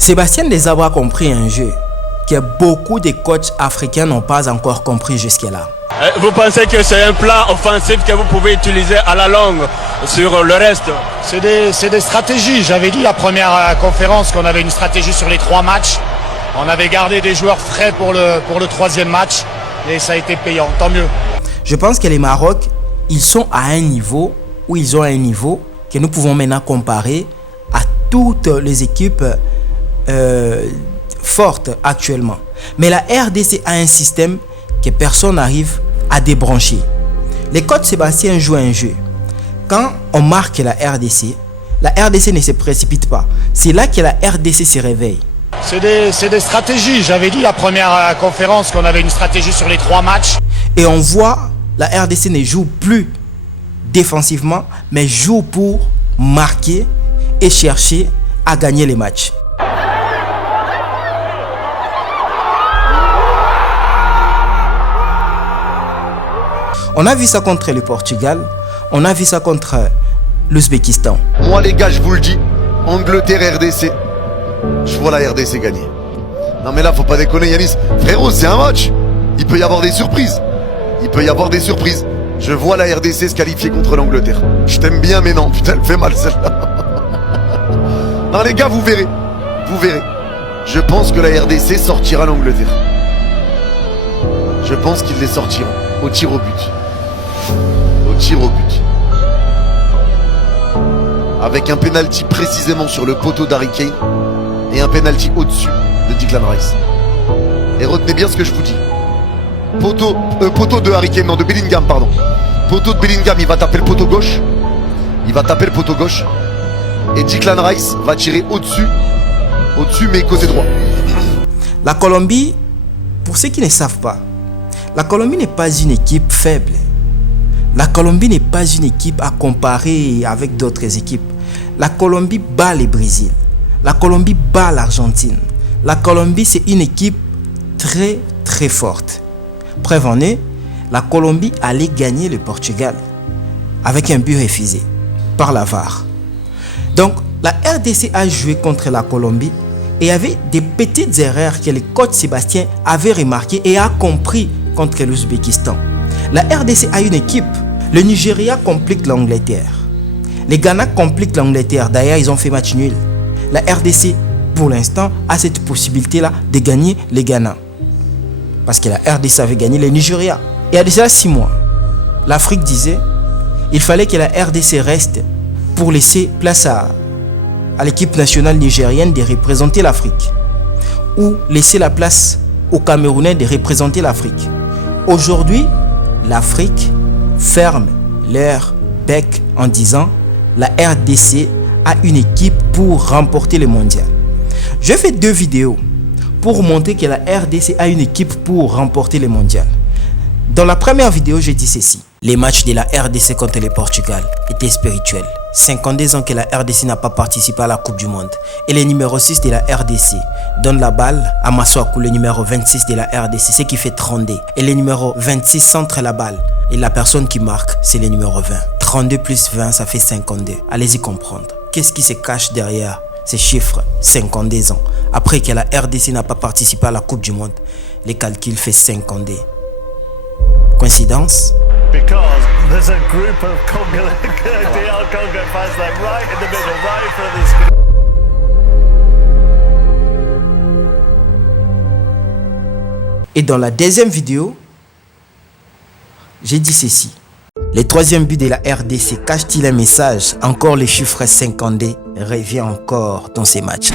Sébastien Desabre a compris un jeu que beaucoup de coachs africains n'ont pas encore compris jusque-là. Vous pensez que c'est un plan offensif que vous pouvez utiliser à la longue sur le reste? C'est des stratégies. J'avais dit la première conférence qu'on avait une stratégie sur les 3 matchs. On avait gardé des joueurs frais pour le 3e match et ça a été payant, tant mieux. Je pense que les Maroc, ils sont à un niveau où ils ont un niveau que nous pouvons maintenant comparer à toutes les équipes fortes actuellement. Mais la RDC a un système que personne n'arrive à débrancher. Les coachs Sébastien jouent un jeu. Quand on marque la RDC ne se précipite pas. C'est là que la RDC se réveille. C'est des stratégies. J'avais dit la première conférence qu'on avait une stratégie sur les 3 matchs. Et on voit la RDC ne joue plus défensivement, mais joue pour marquer et chercher à gagner les matchs. On a vu ça contre le Portugal, on a vu ça contre l'Ouzbékistan. Moi les gars, je vous le dis, Angleterre RDC, je vois la RDC gagner. Non mais là faut pas déconner Yanis, frérot c'est un match, il peut y avoir des surprises. Je vois la RDC se qualifier contre l'Angleterre. Je t'aime bien mais non, putain elle fait mal celle-là. Non les gars vous verrez. Je pense que la RDC sortira l'Angleterre. Je pense qu'ils les sortiront au tir au but. Avec un penalty précisément sur le poteau d'Harry Kane et un penalty au-dessus de Declan Rice. Et retenez bien ce que je vous dis. Poteau de Harry Kane, non de Bellingham pardon. Poteau de Bellingham, il va taper le poteau gauche. Et Declan Rice va tirer au-dessus mais côté droit. La Colombie, pour ceux qui ne savent pas, la Colombie n'est pas une équipe faible. La Colombie n'est pas une équipe à comparer avec d'autres équipes. La Colombie bat le Brésil. La Colombie bat l'Argentine. La Colombie, c'est une équipe très très forte. Preuve en est, la Colombie allait gagner le Portugal avec un but refusé par la VAR. Donc, la RDC a joué contre la Colombie et il y avait des petites erreurs que le coach Sébastien avait remarquées et a compris contre l'Ouzbékistan. La RDC a une équipe. Le Nigeria complique l'Angleterre. Les Ghana compliquent l'Angleterre. D'ailleurs, ils ont fait match nul. La RDC, pour l'instant, a cette possibilité-là de gagner les Ghana. Parce que la RDC avait gagné le Nigeria. Et il y a déjà 6 mois, l'Afrique disait il fallait que la RDC reste pour laisser place à l'équipe nationale nigérienne de représenter l'Afrique. Ou laisser la place aux Camerounais de représenter l'Afrique. Aujourd'hui, l'Afrique ferme leur bec en disant la RDC a une équipe pour remporter le mondial. J'ai fait 2 vidéos pour montrer que la RDC a une équipe pour remporter le mondial. Dans la première vidéo, j'ai dit ceci. Les matchs de la RDC contre le Portugal étaient spirituels. 52 ans que la RDC n'a pas participé à la Coupe du Monde. Et le numéro 6 de la RDC donne la balle à Maswaku, le numéro 26 de la RDC, ce qui fait 32. Et le numéro 26 centre la balle. Et la personne qui marque, c'est le numéro 20. 32 plus 20, ça fait 52. Allez-y comprendre. Qu'est-ce qui se cache derrière ces chiffres 52 ans? Après que la RDC n'a pas participé à la Coupe du Monde, les calculs fait 52. Coïncidence? Because there's a group of DR Congo fans like right in the middle, right in front of the screen. Et dans la deuxième vidéo, j'ai dit ceci. Le 3e but de la RDC cache-t-il un message? Encore les chiffres 52 revient encore dans ces matchs.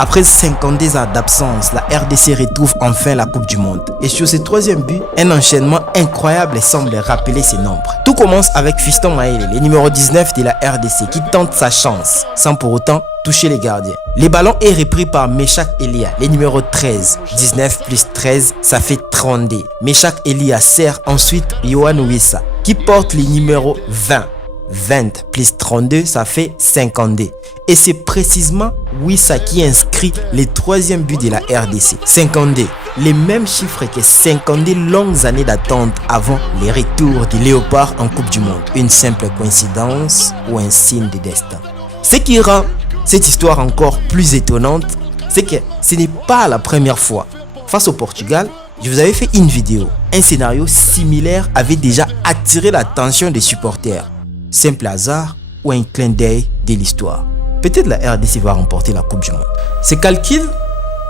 Après 52 ans d'absence, la RDC retrouve enfin la Coupe du Monde. Et sur ce 3e but, un enchaînement incroyable semble rappeler ses nombres. Tout commence avec Fiston Maele, le numéro 19 de la RDC, qui tente sa chance, sans pour autant toucher les gardiens. Le ballon est repris par Meshak Elia, le numéro 13. 19 plus 13, ça fait 32. Meshak Elia sert ensuite Yohan Wissa, qui porte le numéro 20. 20 plus 32, ça fait 52. Et c'est précisément Wissa qui inscrit le 3e but de la RDC. 52. Les mêmes chiffres que 52 longues années d'attente avant les retours du Léopard en Coupe du Monde. Une simple coïncidence ou un signe de destin. Ce qui rend cette histoire encore plus étonnante, c'est que ce n'est pas la première fois. Face au Portugal, je vous avais fait une vidéo. Un scénario similaire avait déjà attiré l'attention des supporters. Simple hasard ou un clin d'œil de l'histoire. Peut-être la RDC va remporter la Coupe du Monde. Ces calculs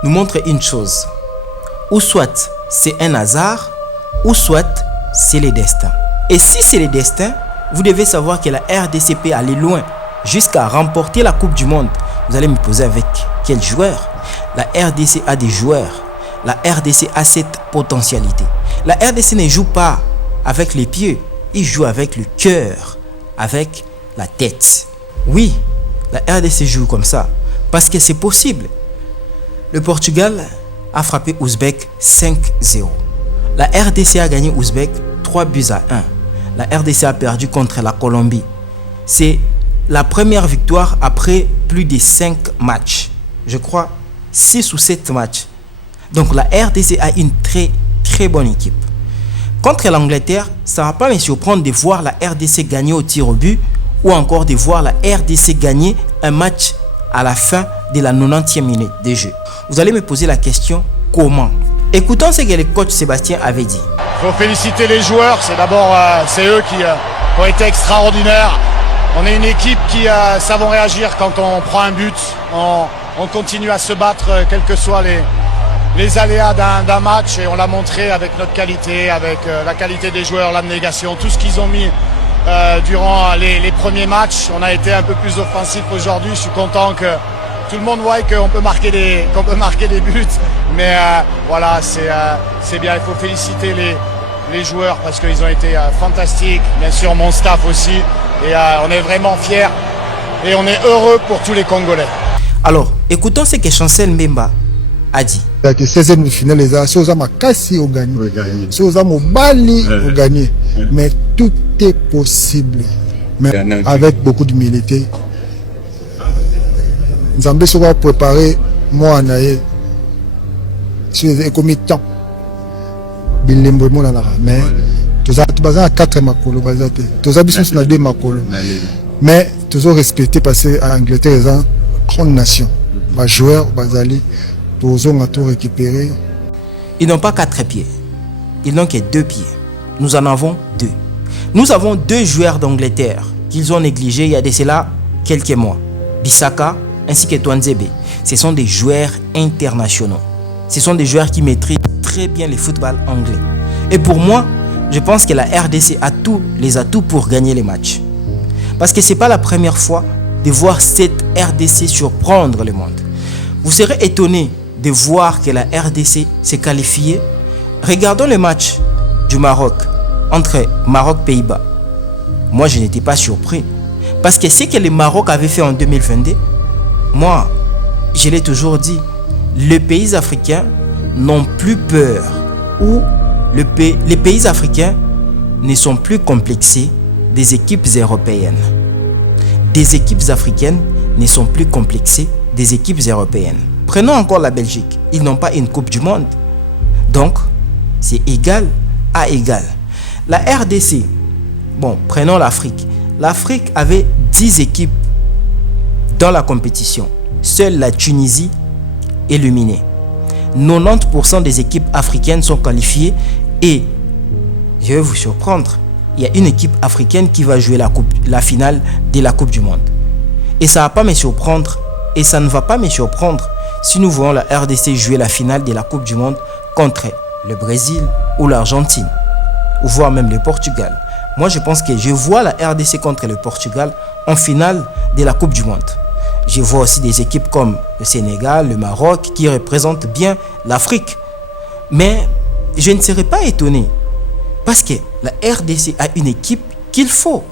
nous montrent une chose. Ou soit c'est un hasard, ou soit c'est le destin. Et si c'est le destin, vous devez savoir que la RDC peut aller loin, jusqu'à remporter la Coupe du Monde. Vous allez me poser avec quel joueur? La RDC a des joueurs. La RDC a cette potentialité. La RDC ne joue pas avec les pieds, il joue avec le cœur, avec la tête. Oui, la RDC joue comme ça, parce que c'est possible. Le Portugal a frappé Ouzbek 5-0. La RDC a gagné Ouzbek 3-1. La RDC a perdu contre la Colombie. C'est la première victoire après plus de 5 matchs. Je crois 6 ou 7 matchs. Donc la RDC a une très bonne équipe. Contre l'Angleterre, ça ne va pas me surprendre de voir la RDC gagner au tir au but ou encore de voir la RDC gagner un match à la fin de la 90e minute de jeu. Vous allez me poser la question, comment? Écoutons ce que le coach Sébastien avait dit. Il faut féliciter les joueurs, c'est d'abord c'est eux qui ont été extraordinaires. On est une équipe qui savons réagir quand on prend un but. On continue à se battre quels que soient les aléas d'un match et on l'a montré avec notre qualité, avec la qualité des joueurs, l'abnégation, tout ce qu'ils ont mis durant les premiers matchs. On a été un peu plus offensif aujourd'hui. Je suis content que tout le monde voit qu'on peut marquer des buts. Mais voilà, c'est bien. Il faut féliciter les joueurs parce qu'ils ont été fantastiques. Bien sûr, mon staff aussi. Et on est vraiment fiers et on est heureux pour tous les Congolais. Alors, écoutons ce que Chancel Mbemba a dit. La 16e finale, les Sosa Makassi ont gagné. Sosa Mobali ont gagné. Mais tout est possible. Mais avec beaucoup d'humilité. Nzambe sera préparé, moi, Naé, sur les committants. Bilimbo, mon ala. Mais, tous à 4 makolo, tous à 2 makolo. Mais, toujours respecté parce que l'Angleterre est une grande nation. Les joueurs, les alliés, tous ont tout récupéré. Ils n'ont pas 4 pieds. Ils n'ont que 2 pieds. Nous en avons 2. Nous avons 2 joueurs d'Angleterre qu'ils ont négligés il y a de cela quelques mois. Bissaka ainsi que Twanzebe. Ce sont des joueurs internationaux. Ce sont des joueurs qui maîtrisent très bien le football anglais. Et pour moi, je pense que la RDC a tous les atouts pour gagner les matchs. Parce que ce n'est pas la première fois de voir cette RDC surprendre le monde. Vous serez étonné de voir que la RDC s'est qualifiée. Regardons le match du Maroc entre Maroc-Pays-Bas. Moi, je n'étais pas surpris. Parce que ce que le Maroc avait fait en 2022, moi, je l'ai toujours dit, les pays africains n'ont plus peur ou les pays africains ne sont plus complexés des équipes européennes. Des équipes africaines ne sont plus complexées des équipes européennes. Prenons encore la Belgique. Ils n'ont pas une Coupe du Monde. Donc, c'est égal à égal. La RDC, bon, prenons l'Afrique. L'Afrique avait 10 équipes dans la compétition. Seule la Tunisie éliminée. 90% des équipes africaines sont qualifiées et, je vais vous surprendre, il y a une équipe africaine qui va jouer la finale de la Coupe du Monde. Et ça ne va pas me surprendre et ça ne va pas me surprendre si nous voyons la RDC jouer la finale de la Coupe du Monde contre le Brésil ou l'Argentine, ou voire même le Portugal. Moi, je pense que je vois la RDC contre le Portugal en finale de la Coupe du Monde. Je vois aussi des équipes comme le Sénégal, le Maroc, qui représentent bien l'Afrique. Mais je ne serais pas étonné parce que la RDC a une équipe qu'il faut.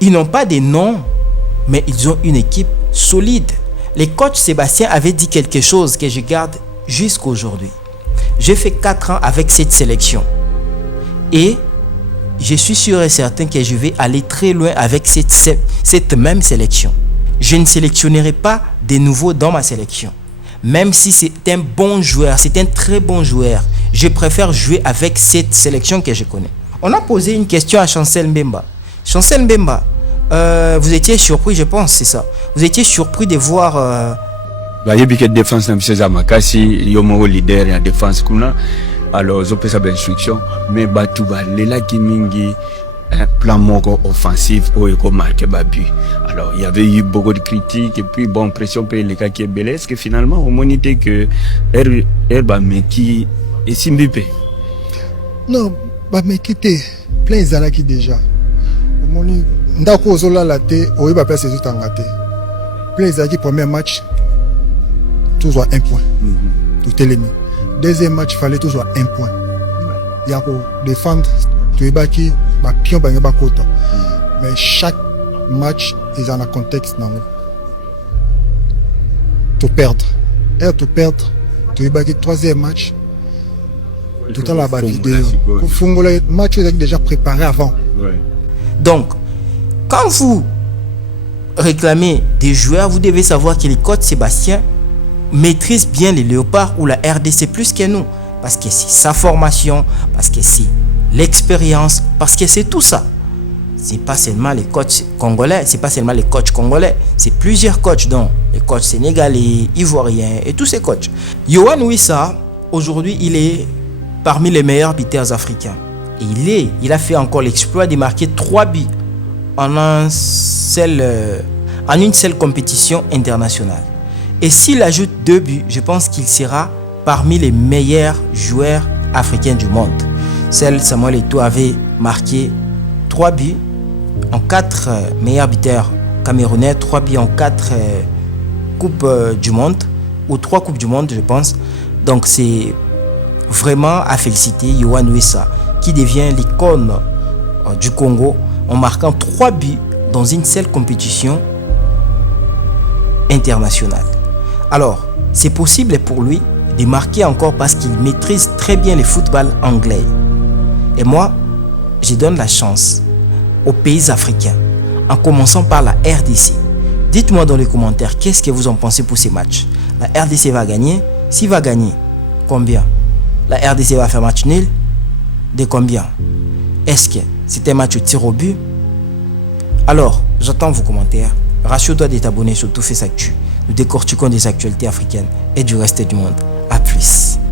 Ils n'ont pas de noms, mais ils ont une équipe solide. Le coach Sébastien avait dit quelque chose que je garde jusqu'à aujourd'hui. J'ai fait 4 ans avec cette sélection. Et je suis sûr et certain que je vais aller très loin avec cette même sélection. Je ne sélectionnerai pas de nouveau dans ma sélection. Même si c'est un bon joueur, c'est un très bon joueur, je préfère jouer avec cette sélection que je connais. On a posé une question à Chancel Mbemba. Chancel Mbemba, vous étiez surpris, je pense, c'est ça. Vous étiez surpris de voir... Il y a une défense dans le Makasi, il y a un leader en défense. Alors, je peux savoir l'instruction, mais Batouba, les là qui mingi un plan moko offensif où il a marqué Babu. Alors, il y avait eu beaucoup de critiques et puis bon, pression pour les cas qui est bel. Est-ce que finalement, on monite que Herba Meki est Simbipé? Non, Meki était plein Zalaki déjà. Ndako Ozola Laté, on va passer tout en raté. Plein Zalaki, premier match, toujours 1 point. Tout est l'ennemi. Deuxième match, il fallait toujours 1 point. Il y a pour défendre, tu es baki, pion banga kota. Mais chaque match, ils ont un contexte dans tu perdre. Et tu perdre, tu es baki troisième match. Tout à l'heure, la vidéo. Le match, ils ont déjà préparé avant. Donc, quand vous réclamez des joueurs, vous devez savoir que les coachs Sébastien maîtrise bien les Léopards ou la RDC plus que nous, parce que c'est sa formation, parce que c'est l'expérience, parce que c'est tout ça. C'est pas seulement les coachs congolais, c'est pas seulement les coachs congolais, c'est plusieurs coachs, dont les coachs sénégalais, ivoiriens et tous ces coachs. Yohan Wissa, aujourd'hui, il est parmi les meilleurs buteurs africains. Et il a fait encore l'exploit de marquer 3 buts en une seule compétition internationale. Et s'il ajoute 2 buts, je pense qu'il sera parmi les meilleurs joueurs africains du monde. Samuel Eto'o avait marqué 3 buts en 4 meilleurs buteurs camerounais, 3 buts en 4 coupes du monde, ou 3 coupes du monde, je pense. Donc c'est vraiment à féliciter Yohan Wissa, qui devient l'icône du Congo en marquant 3 buts dans une seule compétition internationale. Alors, c'est possible pour lui de marquer encore parce qu'il maîtrise très bien le football anglais. Et moi, je donne la chance aux pays africains, en commençant par la RDC. Dites-moi dans les commentaires qu'est-ce que vous en pensez pour ces matchs. La RDC va gagner. S'il va gagner, combien? La RDC va faire match nul. De combien? Est-ce que c'est un match au tir au but? Alors, j'attends vos commentaires. Rassure-toi de t'abonner sur Tout Fait Actu. Nous décortiquons des actualités africaines et du reste du monde. A plus.